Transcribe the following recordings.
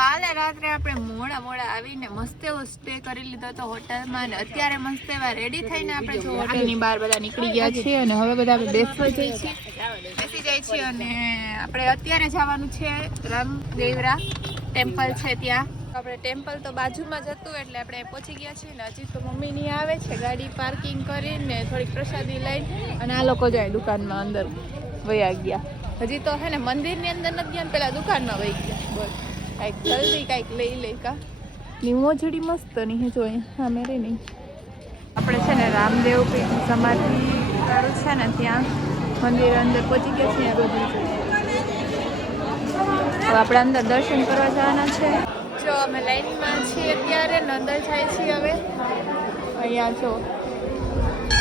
કાલે રાત્રે આપણે મોડા આવીને મસ્ત એવો સ્ટે કરી લીધો હતો હોટલમાં અને અત્યારે મસ્ત એવા રેડી થઈને આપણે જો હોટલની બહાર બધા નીકળી ગયા છીએ અને હવે બધા બેસી જાય છીએ અને આપણે અત્યારે જવાનું છે રામદેવરા ટેમ્પલ છે ત્યાં. આપણે ટેમ્પલ તો બાજુમાં જ હતું એટલે આપણે પહોંચી ગયા છીએ ને હજી તો મમ્મી ની આવે છે ગાડી પાર્કિંગ કરીને થોડીક પ્રસાદી લઈને અને આ લોકો જાય દુકાનમાં અંદર વયા ગયા. હજી તો હે ને મંદિરની અંદર નથી ગયા, પેલા દુકાનમાં વહી ગયા. બોલ કાંઈક જલ્દી કાંઈક લઈ લે કા ની મોજડી મસ્ત નહીં જો હા મેરે નહીં. આપણે છે ને રામદેવ પીઠ સમાધિ વાળું છે ને ત્યાં મંદિર અંદર પહોંચી ગયા છીએ બધું. હવે આપણે અંદર દર્શન કરવા જવાના છે. જો અમે લાઈનમાં છીએ અત્યારે અંદર જાય છીએ. હવે અહીંયા જો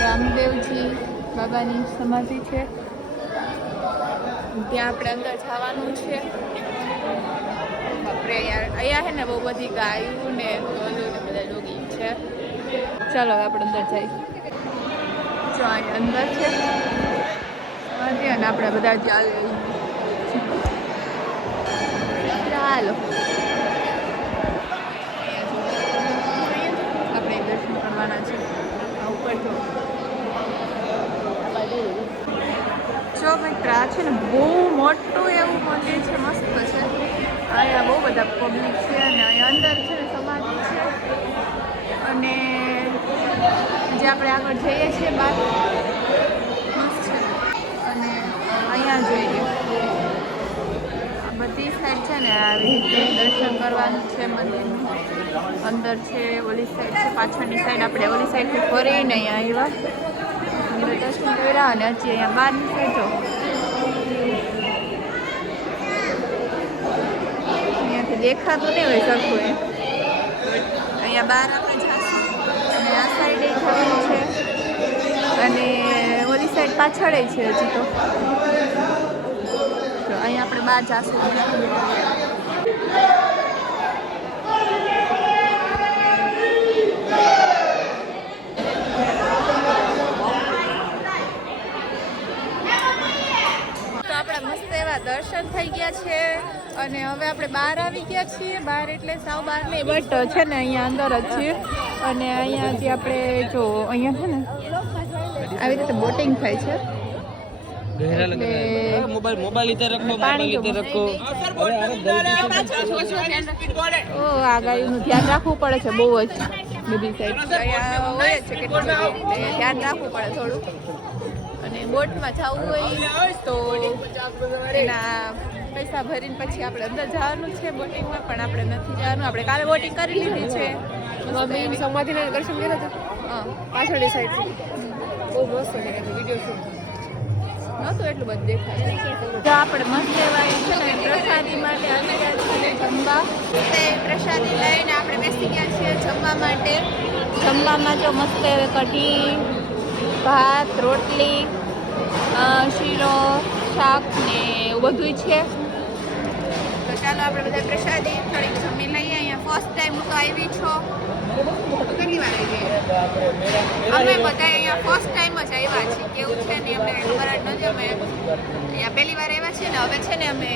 રામદેવજી બાબાની સમાધિ છે ત્યાં આપણે અંદર જવાનું છે. આપણે અહીંયા છે ને બહુ બધી ગાયું ને ડોલું ને બધા ડોગી છે. ચાલો આપણે અંદર જઈએ. જો અહીંયા અંદર છે સમાધિ અને આપણે બધા ચાલો આપણે દર્શન કરવાના છે. ઉપર જો મિત્ર આ છે ને બહુ મોટું એવું મંદિર છે, મસ્ત છે. અહીંયા બહુ બધા પબ્લિક છે અને અહીંયા અંદર છે ને સમાધિ છે અને જે આપણે આગળ જઈએ છીએ બહાર મસ્ત છે. અને અહીંયા જોઈએ બધી સાઈડ છે ને આવી રીતે દર્શન કરવાનું છે મંદિરનું. અંદર છે ઓલી સાઈડ છે, પાછળની સાઈડ આપણે ઓલી સાઈડથી ફરીને અહીંયા આવ્યા દર્શન કર્યા અને હજી અહીંયા બહારની સાઈડ જો અહીંયાથી દેખાતું નહીં હોય સરખું એ. અહીંયા બહાર આપણે જઈશું અને આ સાઈડે જવાનું છે અને ઓલી સાઈડ પાછળ છે હજી તો. અહીંયા આપણે બહાર જઈશું. દર્શન થઈ ગયા છે અને હવે આપણે બહાર આવી ગયા છીએ. બહાર એટલે સાવ બહાર નહીં બટ છે ને અહીંયા અંદર જ છીએ. અને અહીંયા જે આપણે જો અહીંયા છે ને આવી રીતે બોટિંગ થાય છે. આ ગાડીનું ધ્યાન રાખવું પડે છે બહુ જ. બધી સાઈડ અહીંયા હોય છે કે ધ્યાન રાખવું પડે થોડું. અને બોટમાં જવું હોય તો એના પૈસા ભરીને પછી આપણે અંદર જવાનું છે બોટિંગમાં, પણ આપણે નથી જવાનું. આપણે કાલે બોટિંગ કરી લીધી છે. સમાધિના દર્શન કર્યા હતા પાછળની સાઈડ બહુ મસ્ત વિડીયો શૂટ નહોતું એટલું બધું દેખાય. આપણે મસ્ત એવા છે ને પ્રસાદી માટે આવી ગયા છીએ જમવા. પ્રસાદી લઈને આપણે બેસી ગયા છીએ જમવા માટે. જમવામાં જો મસ્ત કઢી, ભાત, રોટલી, શીરો, શાક ને એવું બધું છે. તો ચાલો આપણે બધા પ્રસાદી થોડીક જમી લઈએ. અહીંયા ફર્સ્ટ ટાઈમ હું તો આવી છું. કેટલી વાર આવી ગઈ અમે બધા અહીંયા ફર્સ્ટ ટાઈમ જ આવ્યા છીએ. કેવું છે ને અમને ખબર જ નથી. અમે અહીંયા પહેલી વાર આવ્યા છીએ ને હવે છે ને અમે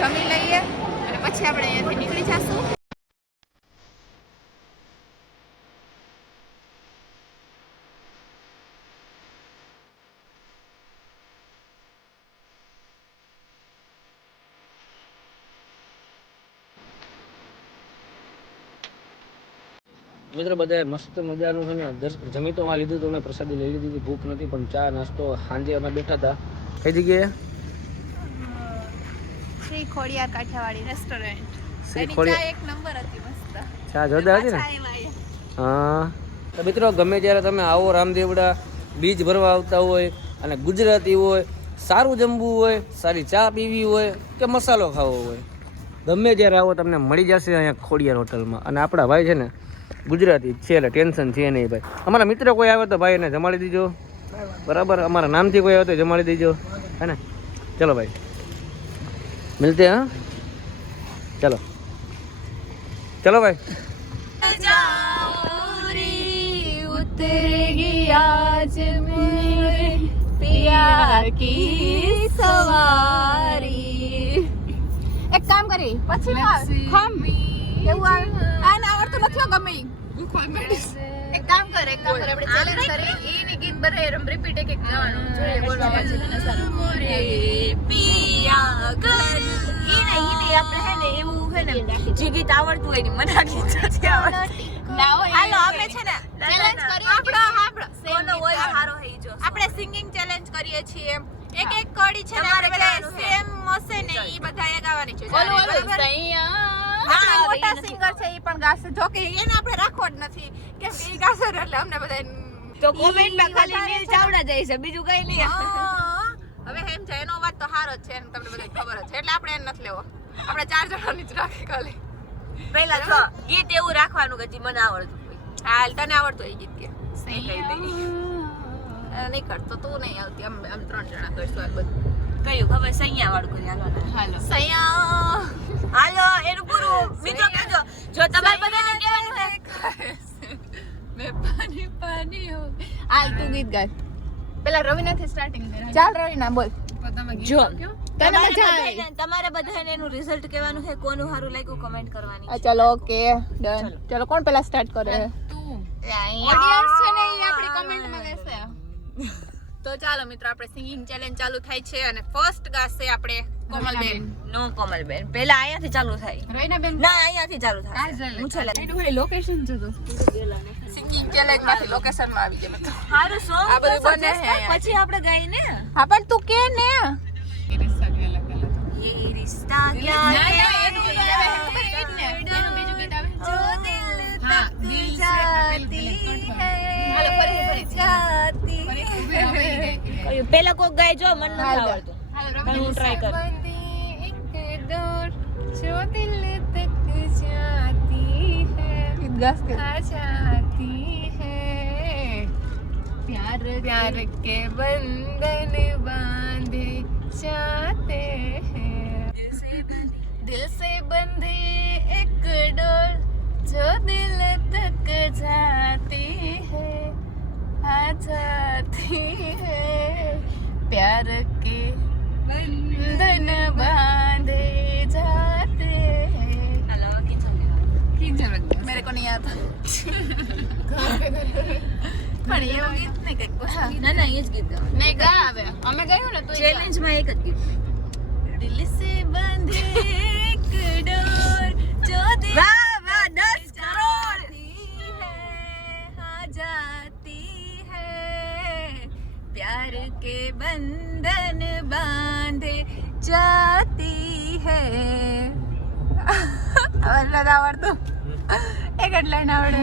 જમી લઈએ અને પછી આપણે અહીંયાથી નીકળી જઈશું. મિત્રો બધા મસ્ત મજાનું છે ને જમી તો માં લીધું તો મેં પ્રસાદી લઈ લીધી હતી. ભૂખ નથી પણ ચા નાસ્તો સાંજે અમે બેઠા હતા કઈ જગ્યાએ શ્રી ખોડિયાર કાઠિયાવાડી રેસ્ટોરન્ટ. એની ચા એક નંબર હતી, મસ્ત ચા જોરદાર હતી ને. હા તો મિત્રો ગમે ત્યારે તમે આવો રામદેવડા બીજ ભરવા આવતા હોય અને ગુજરાતી હોય, સારું જમવું હોય, સારી ચા પીવી હોય કે મસાલો ખાવો હોય, ગમે ત્યારે આવો તમને મળી જશે અહીંયા ખોડિયાર હોટલમાં. અને આપણા ભાઈ છે ને ગુજરાતી છે એટલે ટેન્શન છે નહીં ભાઈ. અમારા મિત્ર કોઈ આવે તો ભાઈ એને જમાડી દીજો બરાબર. અમારા નામથી કોઈ આવે તો જમાડી દીજો હે ને. ચલો ભાઈ મિલતે હા. ચલો ચલો ભાઈ. उतरेगी आज मेरे प्यार की सवारी. એક કામ કરી પછી નું આવે ખમ એવું આવે આને આવડતું નથી હો ગમે ઈ. એક કામ કરે આપણે ચેલેન્જ કરી ઈની ગીત બરે રિપીટ એક ગાવાનું જોઈએ બોલવા છે ને સારું મોરે પિયા કર ઈને આપણે હે ને એવું હે ને જે ગીત આવડતું હોય ને મને આ ગીત નથી આવડતું ના હોય હાલો આપણે છે ને ચેલેન્જ કરીએ આપણો કોનો હોય સારો હે ઈ જો આપણે સિંગિંગ ચેલેન્જ કરીએ છીએ એક એક કડી છે ને આપણે સેમ હશે ને ઈ બધાએ ગાવાની છે બરાબર હા મોટા સિંગર છે ઈ પણ ગાશે જો કે એને આપણે રાખવો જ નથી કે ઈ ગાશે એટલે અમને બધા તો કોમેન્ટમાં ખાલી નીલ ચાવડા જાય છે બીજું કઈ નહીં હવે એમ છે એનો વાત તો સારો જ છે ને તમને બધાને ખબર જ છે એટલે આપણે એને નથી લેવો આપણે 4 જણાની જ રાખી ખાલી પહેલા તો ગીત એવું રાખવાનું કે જે મને આવડતું હોય હાલ તને આવડતું હોય ગીત કે સહી કહી દે નહીં કરતો તું નહીં આવતી આમ 3 જણા કરશું આ બધું કયું ખબર સૈયા વાળું કરી હાલો સૈયા હાલો એનું પૂરું મિત્રો કહેજો જો તમારે બધાને કહેવાનું છે મેં પાણી પાણી હો હાલ તું ગીત ગાય પેલા રવિનાથી સ્ટાર્ટિંગ કર ચાલ રવિના બોલ જો તને મજા આવી તમારે બધાને એનું રિઝલ્ટ કહેવાનું છે કોનું સારું લાગ્યું કમેન્ટ કરવાની ચલો ઓકે ડન ચલો કોણ પેલા સ્ટાર્ટ કરે તું ઓડિયન્સ છે ને એ આપણી કમેન્ટમાં કહેશે તો ચાલો મિત્રો આપણે સિંગિંગ ચેલેન્જ ચાલુ થાય છે અને ફર્સ્ટ ગાશે આપણે કોમલબેન નો કોમલબેન પહેલા અહીંયાથી ચાલુ થાય રવિનાબેન ના અહીંયાથી ચાલુ થાય હું છેલ્લે લોકેશન છે તો સિંગિંગ ચેલેન્જ માંથી લોકેશન માં આવી જાય મિત્રો સારું સોંગ આ બધું બને છે પછી આપણે ગાઈને હા પણ તું કે ને ये रिश्ता क्या है એનું બીજું ગીત આવે जो दिल હા तक દિલ जाती है जाती है પેલા કોક ગાય જો મને નથી આવડતું પણ હું ટ્રાય કરું जो दिल तक जाती है जाती है प्यार प्यार के बंधन बांधे जाते हैं दिल से बंधे एक डोर जो दिल तक जाती है आ जाती है प्यार के बंधन बांधे जाते हैं હાલો की जरूरत मेरे को नहीं आता પણ એવું ગીત નહીં કઈક ના ના એ જ ગીત ગાવાનું નહીં ગા આવે અમે ગાયું ને તો ચેલેન્જમાં એક જ ગીત દિલ સે બંધે એક ડોર જો દિલ વાહ વાહ 10 કરોડ जाती है प्यार के बंधन बांधे जाती है આવડતું એક જ લાઈન આવડે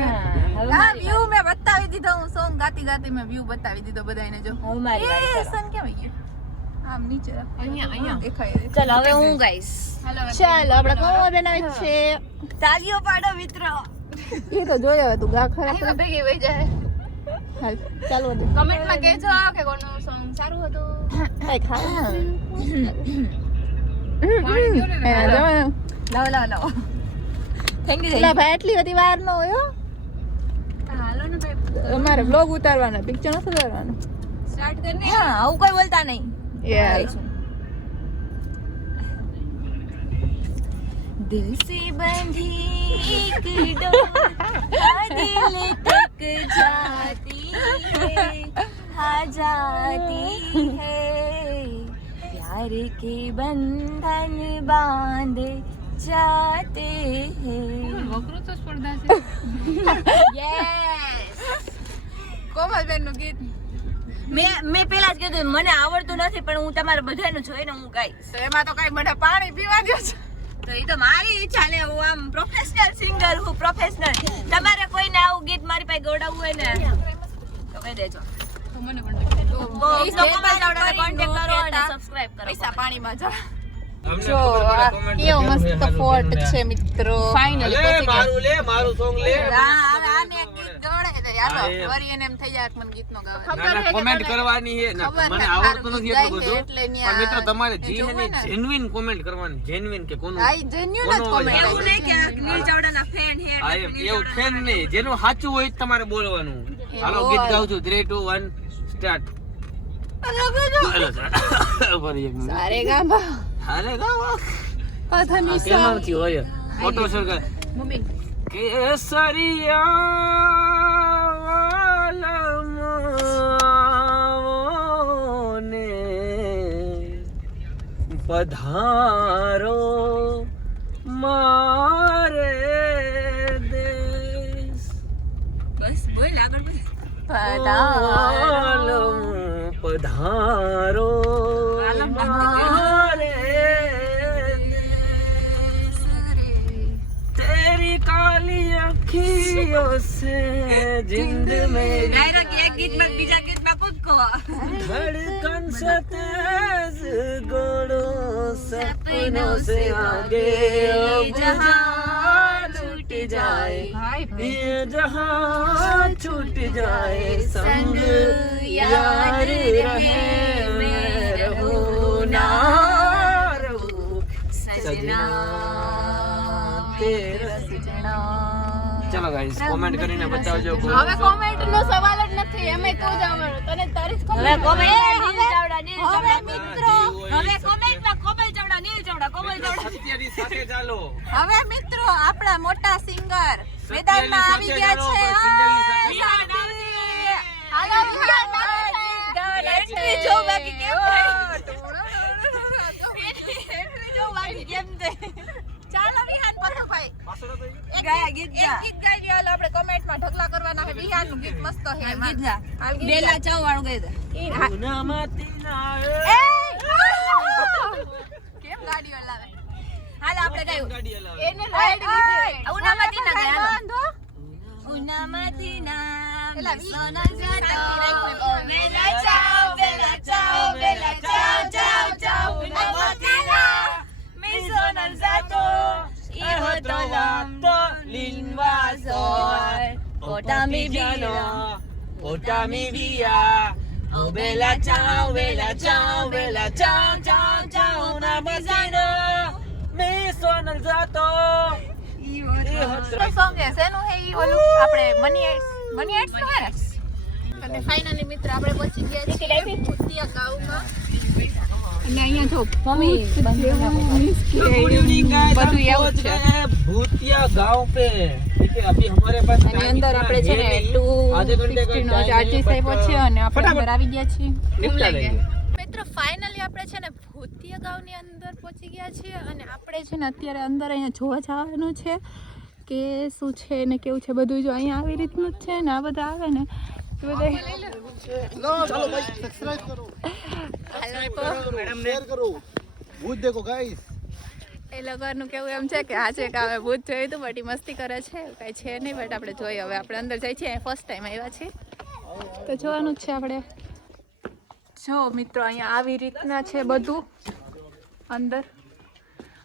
હા વ્યૂ મેં બતાવી દીધો હું સોંગ ગાતી ગાતી મેં વ્યૂ બતાવી દીધો બધાને જો હું મારી વાત કરું. સન કેમ આવી ગયું આમ નીચે અહીંયા દેખાય ચાલો હવે હું ગાઈશ ચાલો આપણે કોમો બનાવી છે તાળીઓ પાડો મિત્રો એ તો જોયો હવે તું ગા ખરા ભેગી વઈ જાય હાલ ચાલો કમેન્ટમાં કહેજો કે કોનું સોંગ સારું હતું કઈ ખા લાવો થેન્ક યુ એટલે ભાઈ એટલી બધી વાર ન હોય હો હાલો ને ભાઈ અમારે બ્લોગ ઉતારવાનો પિક્ચર નથી ઉતારવાનો સ્ટાર્ટ કરને હા આવું કોઈ બોલતા નહીં યાર दिल से बंधी एक डोर दिल तक जाती है आ जाती है प्यार के बंधन बांधे जाते हैं વકૃત સ્પર્ધા છે યસ કોમલબેન નું ગીત મેં પેલા જ કીધું મને આવડતું નથી પણ હું તમારા બધાનું જોઈને હું ગાઈશ તો એમાં તો કઈ મને પાણી પીવા દો છો તો એ તો મારી ઈચ્છા ને હું આમ પ્રોફેશનલ સિંગર હું પ્રોફેશનલ તમારે કોઈને આવું ગીત મારી પાસે ગવડાવવું હોય ને તો કહી દેજો તો મને કોન્ટેક્ટ કરો અને સબસ્ક્રાઇબ કરો પૈસા પાણીમાં જા જો કેવો મસ્ત ફોર્ટ છે મિત્રો ફાઇનલી પહોંચી ગયા મારું સોંગ લે આને એક ગીત ગવડાવી દે યાર વરી એને એમ થઈ જાય કે મને ગીતનો ગાવા કોમેન્ટ કરવાની છે ના ખબર મને છે, આવડતું તારું નથી ગીત એટલું ગાય છે બધું એટલે ન્યા પણ મિત્રો તમારે એ જી જોવે હે ને. જેન્યુઇન કોમેન્ટ કરવાની જેન્યુઇન કે કોનું આ જેન્યુન જ કોનો કોમેન્ટ હોય? એવું નહીં કે નીલ ચાવડાના ફેન હે આ એવું છે જ નહીં જેનું સાચું હોય જ તમારે બોલવાનું હાલો ગીત ગાઉં છું 3 2 1 સ્ટાર્ટ હાલો ફરી એક મિનિટ સારે ગામા હાલે ગાઓ કેમાંથી હોય ઓટો સરકાર મમ્મી કેસરિયા ને પધારો મારે દેશ બસ બોલ આગળ બોલ પધારો મારે દેશ तेरी काली अखियों से जिंद में डायरेक्ट एक गीत में बीजा गीत में खुद को धड़कन से तेज गोड़ों सपनों से आगे अब जहाँ छूट जाए ये जहाँ छूट जाए संग यार रहे मैं रहूं ना रहूं सजना ચલો ગાઈસ કોમેન્ટ કરીને બતાવજો હવે કોમેન્ટ નો સવાલ જ નથી એમે તો જ આવવાનું તને તારી હવે કોમેન્ટ હવે મિત્રો હવે કોમેન્ટમાં કોમલ ચાવડા નીલ ચાવડા કોમલ ચાવડા સત્યની સાથે ચાલો હવે મિત્રો આપણા મોટા સિંગર મેદાનમાં આવી ગયા છે હાલો એન્ટ્રી જો બાકી કેમ એન્ટ્રી જો બાકી કેમ છે ચાલો વિહાન પથુભાઈ ગાય ગીત જા ગીત ગાઈ લ્યો હાલો આપણે કોમેન્ટમાં ઢગલા કરવાના છે વિહાન નું ગીત મસ્ત છે ગીત જા હાલ ગીત બેલા ચાવ વાળું ગાઈ દે કેમ ગાડીઓ લાવે હાલ આપણે ગાયું એને રાઈડ લીધી ઉનામાંથી ના ગયા બાંધો ઉનામાંથી ના એલા સોના જાતો બેલા ચાવ બેલા ચાવ બેલા ચાવ ચાવ ચાવ ઉનામાંથી ના મી સોનલ જાતો ઈહો તો લાંબો લીનવાસોર ઓટામી બીના ઓટામી વિયા ઓ બેલા ચાવ બેલા ચાવ બેલા ચાવ ચાવ ચાવ ના મસીનો મે સોનલ જાતો સોંગ છે શેનું હે ઈ ઓલું આપણે મની એડ્સ નું હે ને અને ફાઇનલી મિત્ર આપણે પહોંચી ગયા છીએ ભૂતિયા ગામમાં અને અહીંયા જો મમ્મી બધું એવું છે भूतिया गांव पे ठीक है अभी हमारे पास અને અંદર આપણે છે ને 260 નો ચાર્જીસ આપ્યો છે અને આપણે અંદર આવી ગયા છીએ નિપટા લેંગે મિત્રો ફાઇનલી આપણે છે ને ભૂતિયા ગામની અંદર પહોંચી ગયા છીએ અને આપણે છે ને અત્યારે અંદર અહીંયા જોવા જવાનું છે કે શું છે ને કેવું છે બધું જો અહીંયા આવી રીતનું જ છે ને આ બધા આવે ને બધા चलो भाई सब्सक्राइब करो शेयर करो भूत देखो गाइस એ લોકોનું કેવું એમ છે કે આજે કે હવે ભૂત જોયું હતું બટી મસ્તી કરે છે કાંઈ છે નહીં બટ આપણે જોઈએ હવે આપણે અંદર જઈએ છીએ ફર્સ્ટ ટાઈમ આવ્યા છીએ તો જોવાનું જ છે આપણે જો મિત્રો અહીંયા આવી રીતના છે બધું અંદર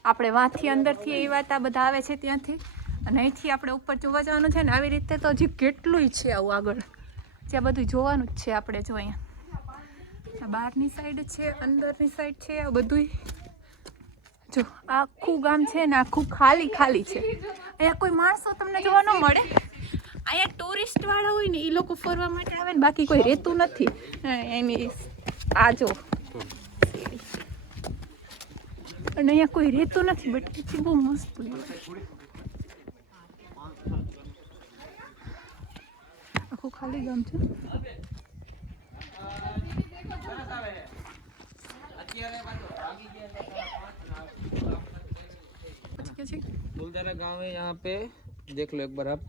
આપણે વાંથી અંદરથી એ વાત આ બધા આવે છે ત્યાંથી અને અહીંથી આપણે ઉપર જોવા જવાનું છે ને આવી રીતે તો હજી કેટલુંય છે આવું આગળ જ્યાં બધું જોવાનું જ છે આપણે જો અહીંયા બહારની સાઈડ છે અંદરની સાઈડ છે આ બધું જો આખું ગામ છે ને આખું ખાલી ખાલી છે અહીંયા કોઈ માણસો તમને જોવા ન મળે અહીંયા ટુરિસ્ટ વાળા હોય ને એ લોકો ફરવા માટે આવે ને બાકી કોઈ રહેતું નથી એની આ જો અને અહીંયા કોઈ રહેતું નથી બટ પછી બહુ મસ્ત આખું ખાલી ગામ છે गुलदारा गांव है यहाँ पे देख लो एक बार आप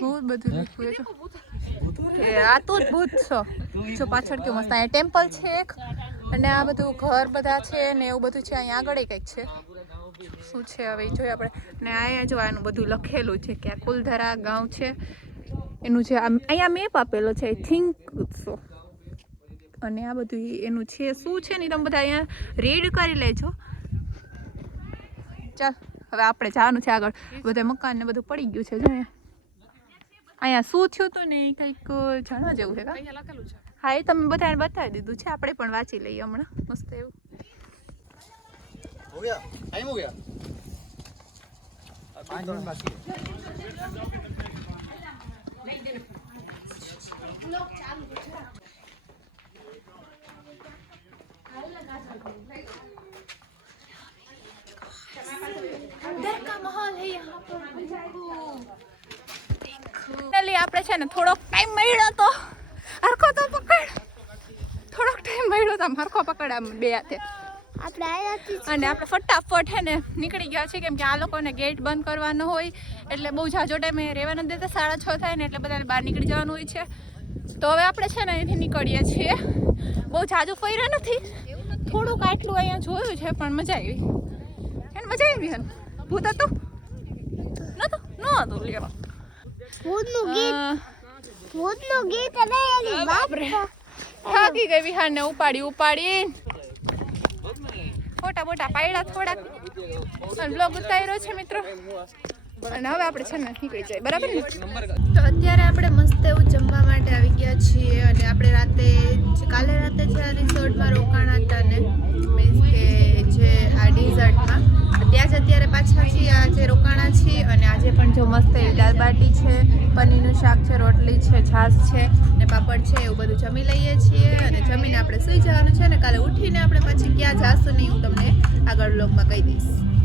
ભૂત બધું આ તો જ ભૂત છો જો પાછળ કેવું મસ્ત અહીંયા ટેમ્પલ છે એક અને આ બધું ઘર બધા છે ને એવું બધું છે અહીંયા આગળ કંઈક છે શું છે હવે એ જોઈએ આપણે ને અહીંયા જો આનું બધું લખેલું છે કે આ કુલધારા ગાંવ છે એનું છે અહીંયા મેપ આપેલો છે આઈ થિંક સો અને આ બધું એનું છે શું છે ને તમે બધા અહીંયા રીડ કરી લેજો ચાલ હવે આપણે જવાનું છે આગળ બધા મકાન ને બધું પડી ગયું છે જો અહીંયા શું થયું હતું ને એ કંઈક જાણવા જેવું છે હા એ તમે બધાને બતાવી દીધું છે આપણે પણ વાંચી લઈએ હમણાં મસ્ત એવું हो गया टाइम हो गया 5 मिनट बाकी है ફાઇનલી આપણે છે ને થોડોક ટાઈમ મળ્યો તો હરખો તો પકડ, થોડોક ટાઈમ મળ્યો તો આમ હરખો પકડ આમ બે હાથે. અને આપણે ફટાફટ હે ને નીકળી ગયા છીએ, કેમ કે આ લોકોને ગેટ બંધ કરવાનો હોય એટલે બહુ ઝાઝો ટાઈમ રહેવા નથી દેતા. 6:30 થાય ને એટલે બધાને બહાર નીકળી જવાનું હોય છે. તો હવે આપણે છે ને અહીંથી નીકળીએ છીએ. બહુ ઝાઝું ફર્યા નથી, થોડુંક આટલું અહીંયા જોયું છે, પણ મજા આવી. એને મજા આવી હે. ભૂત હતું નહોતું લેવા. બાપરે થાકી ગઈ વિહારને ઉપાડી ફોટા બોટા પાડ્યા થોડાક, બ્લોગ ઉતાર્યો છે મિત્રો. અને હવે આપણે છે ને નીકળી જાય, બરાબર ને? તો અત્યારે આપણે મસ્ત એવું જમવા માટે આવી ગયા છીએ. અને આપણે કાલે રાતે છે આ રિસોર્ટમાં રોકાણા હતા ને, મીન્સ કે જે આ ડિઝર્ટમાં ત્યાં જ અત્યારે પાછા છીએ, આજે રોકાણા છીએ. અને આજે પણ જો મસ્ત એવી દાળ બાટી છે, પનીરનું શાક છે, રોટલી છે, છાશ છે ને પાપડ છે, એવું બધું જમી લઈએ છીએ. અને જમીને આપણે સુઈ જવાનું છે ને કાલે ઉઠીને આપણે પછી ક્યાં જાશું નહીં હું તમને આગળ વ્લોગમાં કહી દઈશ.